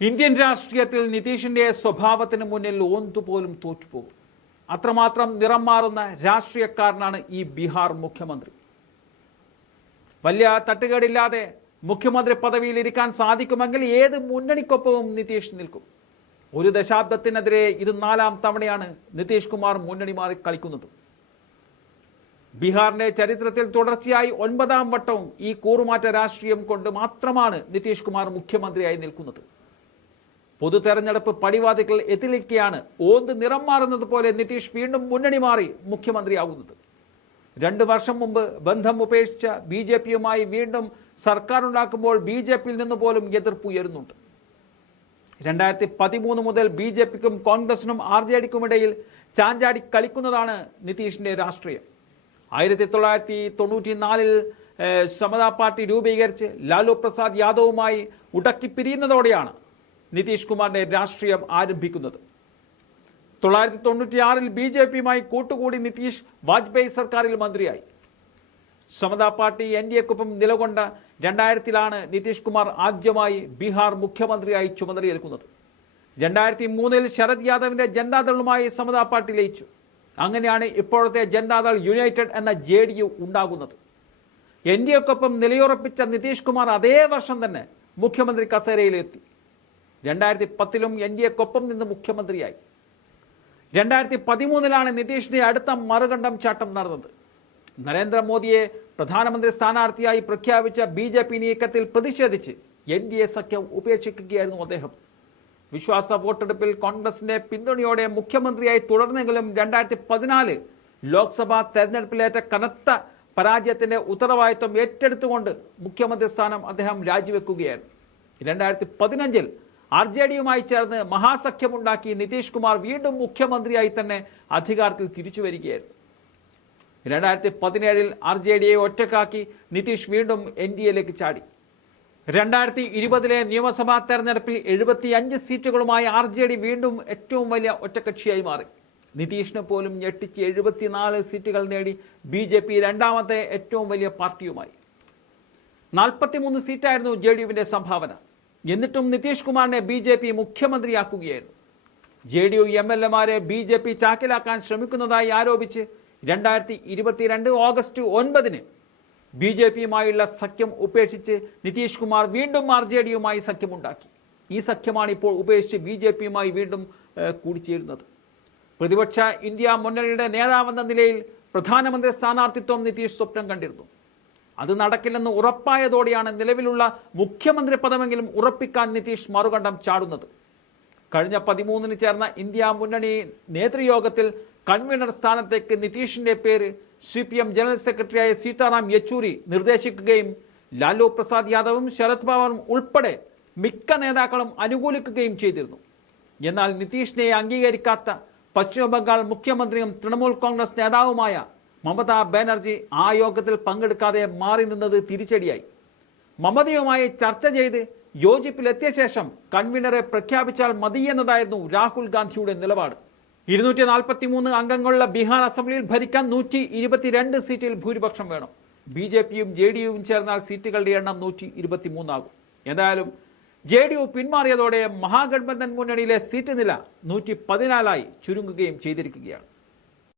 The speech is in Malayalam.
ഇന്ത്യൻ രാഷ്ട്രീയത്തിൽ നിതീഷിന്റെ സ്വഭാവത്തിന് മുന്നിൽ ഓന്തുപോലും തോറ്റുപോകും. അത്രമാത്രം നിറം മാറുന്ന രാഷ്ട്രീയക്കാരനാണ് ഈ ബീഹാർ മുഖ്യമന്ത്രി. വലിയ തട്ടുകേടില്ലാതെ മുഖ്യമന്ത്രി പദവിയിൽ ഇരിക്കാൻ സാധിക്കുമെങ്കിൽ ഏത് മുന്നണിക്കൊപ്പവും നിതീഷ് നിൽക്കും. ഒരു ദശാബ്ദത്തിനെതിരെ ഇത് നാലാം തവണയാണ് നിതീഷ് കുമാർ മുന്നണി മാറി കളിക്കുന്നത്. ബീഹാറിന്റെ ചരിത്രത്തിൽ തുടർച്ചയായി ഒൻപതാം വട്ടവും ഈ കൂറുമാറ്റ രാഷ്ട്രീയം കൊണ്ട് മാത്രമാണ് നിതീഷ് കുമാർ മുഖ്യമന്ത്രിയായി നിൽക്കുന്നത്. പൊതു തെരഞ്ഞെടുപ്പ് പടിവാതിക്കൽ എത്തിലിരിക്കെയാണ് ഓന്ത് നിറം മാറുന്നത് പോലെ നിതീഷ് വീണ്ടും മുന്നണി മാറി മുഖ്യമന്ത്രിയാകുന്നത്. രണ്ട് വർഷം മുമ്പ് ബന്ധം ഉപേക്ഷിച്ച ബി ജെ പിയുമായി വീണ്ടും സർക്കാർ ഉണ്ടാക്കുമ്പോൾ ബി ജെ പിയിൽ നിന്ന് പോലും എതിർപ്പ് ഉയരുന്നുണ്ട്. രണ്ടായിരത്തി പതിമൂന്ന് മുതൽ ബി ജെ പിക്കും കോൺഗ്രസിനും ആർ ജെ ഡിക്കും ഇടയിൽ ചാഞ്ചാടി കളിക്കുന്നതാണ് നിതീഷിന്റെ രാഷ്ട്രീയം. ആയിരത്തി തൊള്ളായിരത്തി തൊണ്ണൂറ്റി നാലിൽ സമതാ പാർട്ടി രൂപീകരിച്ച് ലാലു പ്രസാദ് യാദവുമായി ഉടക്കി പിരിയുന്നതോടെയാണ് നിതീഷ് കുമാറിന്റെ രാഷ്ട്രീയം ആരംഭിക്കുന്നത്. തൊള്ളായിരത്തി തൊണ്ണൂറ്റിയാറിൽ ബി ജെ പിയുമായി കൂട്ടുകൂടി നിതീഷ് വാജ്പേയി സർക്കാരിൽ മന്ത്രിയായി. സമതാ പാർട്ടി എൻ ഡി എക്കൊപ്പം നിലകൊണ്ട രണ്ടായിരത്തിലാണ് നിതീഷ് കുമാർ ആദ്യമായി ബീഹാർ മുഖ്യമന്ത്രിയായി ചുമതലയേൽക്കുന്നത്. രണ്ടായിരത്തി മൂന്നിൽ ശരത് യാദവിന്റെ ജനതാദളുമായി സമതാ പാർട്ടി ലയിച്ചു. അങ്ങനെയാണ് ഇപ്പോഴത്തെ ജനതാദൾ യുണൈറ്റഡ് എന്ന ജെ ഡി യു ഉണ്ടാകുന്നത്. എൻ ഡി എക്കൊപ്പം നിലയുറപ്പിച്ച നിതീഷ് കുമാർ അതേ വർഷം തന്നെ മുഖ്യമന്ത്രി കസേരയിലെത്തി. രണ്ടായിരത്തി പത്തിലും എൻ ഡി എക്കൊപ്പം നിന്ന് മുഖ്യമന്ത്രിയായി. രണ്ടായിരത്തി പതിമൂന്നിലാണ് നിതീഷിന്റെ അടുത്ത മറുകണ്ഠം ചാട്ടം നടന്നത്. നരേന്ദ്രമോദിയെ പ്രധാനമന്ത്രി സ്ഥാനാർത്ഥിയായി പ്രഖ്യാപിച്ച ബി ജെ പി നീക്കത്തിൽ പ്രതിഷേധിച്ച് എൻ ഡി എ സഖ്യം ഉപേക്ഷിക്കുകയായിരുന്നു അദ്ദേഹം. വിശ്വാസ വോട്ടെടുപ്പിൽ കോൺഗ്രസിന്റെ പിന്തുണയോടെ മുഖ്യമന്ത്രിയായി തുടർന്നെങ്കിലും രണ്ടായിരത്തി പതിനാല് ലോക്സഭാ തെരഞ്ഞെടുപ്പിലേറ്റ കനത്ത പരാജയത്തിന്റെ ഉത്തരവാദിത്വം ഏറ്റെടുത്തുകൊണ്ട് മുഖ്യമന്ത്രി സ്ഥാനം അദ്ദേഹം രാജിവെക്കുകയായിരുന്നു. രണ്ടായിരത്തി പതിനഞ്ചിൽ ആർ ജെ ഡിയുമായി ചേർന്ന് മഹാസഖ്യമുണ്ടാക്കി നിതീഷ് കുമാർ വീണ്ടും മുഖ്യമന്ത്രിയായി തന്നെ അധികാരത്തിൽ തിരിച്ചു വരികയായിരുന്നു. രണ്ടായിരത്തി പതിനേഴിൽ ആർ ജെ ഡിയെ ഒറ്റക്കാക്കി നിതീഷ് വീണ്ടും എൻ ഡി എയിലേക്ക് ചാടി. രണ്ടായിരത്തി ഇരുപതിലെ നിയമസഭാ തെരഞ്ഞെടുപ്പിൽ എഴുപത്തി അഞ്ച് സീറ്റുകളുമായി ആർ ജെ ഡി വീണ്ടും ഏറ്റവും വലിയ ഒറ്റക്കക്ഷിയായി മാറി. നിതീഷിനെ പോലും ഞെട്ടിച്ച് എഴുപത്തിനാല് സീറ്റുകൾ നേടി ബി ജെ പി രണ്ടാമത്തെ ഏറ്റവും വലിയ പാർട്ടിയുമായി. നാൽപ്പത്തിമൂന്ന് സീറ്റായിരുന്നു ജെ ഡി സംഭാവന. എന്നിട്ടും നിതീഷ് കുമാറിനെ B J P മുഖ്യമന്ത്രിയാക്കുകയായിരുന്നു. J D U M L എമാരെ ബി ജെ പി ചാക്കിലാക്കാൻ ശ്രമിക്കുന്നതായി ആരോപിച്ച് രണ്ടായിരത്തി ഇരുപത്തിരണ്ട് ഓഗസ്റ്റ് ഒൻപതിന് ബി ജെ പിയുമായുള്ള സഖ്യം ഉപേക്ഷിച്ച് നിതീഷ് കുമാർ വീണ്ടും ആർ ജെ ഡിയുമായി സഖ്യമുണ്ടാക്കി. ഈ സഖ്യമാണ് ഇപ്പോൾ ഉപേക്ഷിച്ച് ബി ജെ പിയുമായി വീണ്ടും കൂടിച്ചേരുന്നത്. പ്രതിപക്ഷ ഇന്ത്യ മുന്നണിയുടെ നേതാവെന്ന നിലയിൽ പ്രധാനമന്ത്രി സ്ഥാനാർത്ഥിത്വം നിതീഷ് സ്വപ്നം കണ്ടിരുന്നു. അത് നടക്കില്ലെന്ന് ഉറപ്പായതോടെയാണ് നിലവിലുള്ള മുഖ്യമന്ത്രി പദമെങ്കിലും ഉറപ്പിക്കാൻ നിതീഷ് മറുകണ്ഠം ചാടുന്നത്. കഴിഞ്ഞ പതിമൂന്നിന് ചേർന്ന ഇന്ത്യ മുന്നണി നേതൃയോഗത്തിൽ കൺവീനർ സ്ഥാനത്തേക്ക് നിതീഷിന്റെ പേര് സി പി എം ജനറൽ സെക്രട്ടറിയായ സീതാറാം യെച്ചൂരി നിർദ്ദേശിക്കുകയും ലാലു പ്രസാദ് യാദവും ശരത് പവാറും ഉൾപ്പെടെ മിക്ക നേതാക്കളും അനുകൂലിക്കുകയും ചെയ്തിരുന്നു. എന്നാൽ നിതീഷിനെ അംഗീകരിക്കാത്ത പശ്ചിമബംഗാൾ മുഖ്യമന്ത്രിയും തൃണമൂൽ കോൺഗ്രസ് നേതാവുമായ മമതാ ബാനർജി ആ യോഗത്തിൽ പങ്കെടുക്കാതെ മാറി നിന്നത് തിരിച്ചടിയായി. മമതയുമായി ചർച്ച ചെയ്ത് യോജിപ്പിലെത്തിയ ശേഷം കൺവീനറെ പ്രഖ്യാപിച്ചാൽ മതിയെന്നതായിരുന്നു രാഹുൽ ഗാന്ധിയുടെ നിലപാട്. ഇരുന്നൂറ്റി നാൽപ്പത്തി മൂന്ന് അംഗങ്ങളുള്ള ബീഹാർ അസംബ്ലിയിൽ ഭരിക്കാൻ നൂറ്റി ഇരുപത്തിരണ്ട് സീറ്റിൽ ഭൂരിപക്ഷം വേണം. ബി ജെ പിയും ജെ ഡി യുവും ചേർന്നാൽ സീറ്റുകളുടെ എണ്ണം നൂറ്റി ഇരുപത്തിമൂന്നാകും എന്തായാലും ജെ ഡി യു പിന്മാറിയതോടെ മഹാഗഡ്ബന്ധൻ മുന്നണിയിലെ സീറ്റ് നില നൂറ്റി പതിനാലായി ചുരുങ്ങുകയും ചെയ്തിരിക്കുകയാണ്.